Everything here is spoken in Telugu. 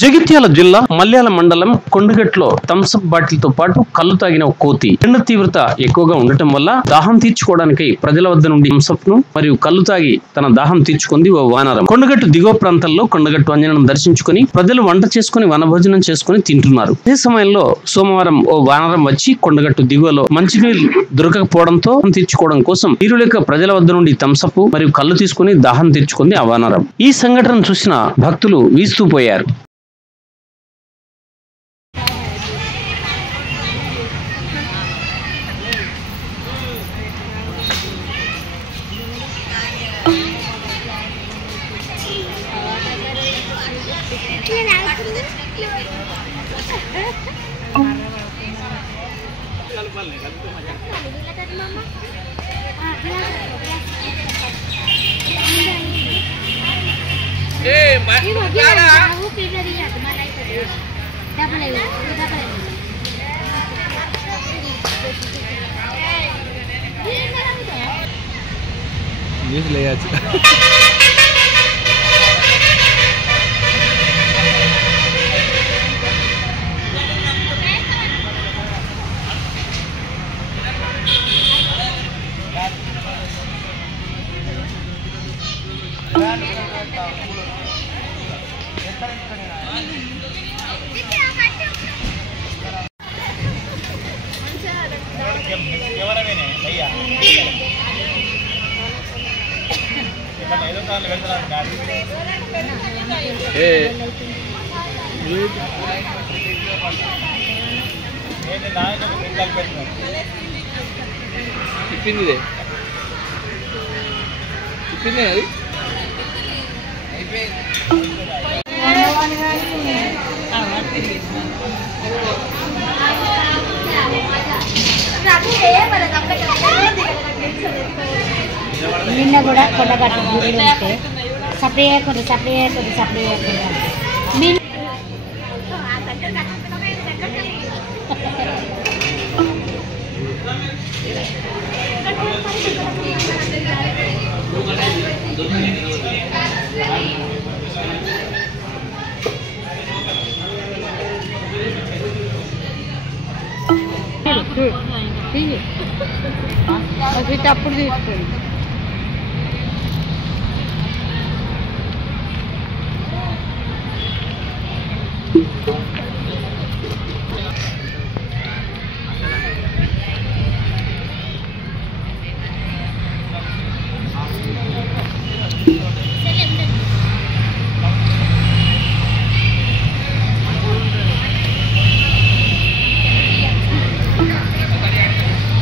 జగిత్యాల జిల్లా మల్యాల మండలం కొండగట్లో థమ్సప్ బాటిల్ తో పాటు కళ్ళు తాగిన ఒక కోతి. ఎండ తీవ్రత ఎక్కువగా ఉండటం వల్ల దాహం తీర్చుకోవడానికి ప్రజల వద్ద నుండి థమ్సప్ ను మరియు కళ్ళు తాగి తన దాహం తీర్చుకుంది ఓ వానరం. కొండగట్టు దిగువ ప్రాంతాల్లో కొండగట్టు అంజనం దర్శించుకుని ప్రజలు వంట చేసుకుని వనభోజనం చేసుకుని తింటున్నారు. అదే సమయంలో సోమవారం ఓ వానరం వచ్చి కొండగట్టు దిగువలో మంచినీళ్ళు దొరకకపోవడంతో తీర్చుకోవడం కోసం నీరు లేక ప్రజల వద్ద నుండి థమ్సప్ మరియు కళ్ళు తీసుకుని దాహం తీర్చుకుంది ఆ వానరం. ఈ సంఘటన చూసిన భక్తులు వీస్తూ పోయారు. నిన్న కూడా కొండగట్టు ఉంటే సప్లై అప్పుడు తీసుకోండి.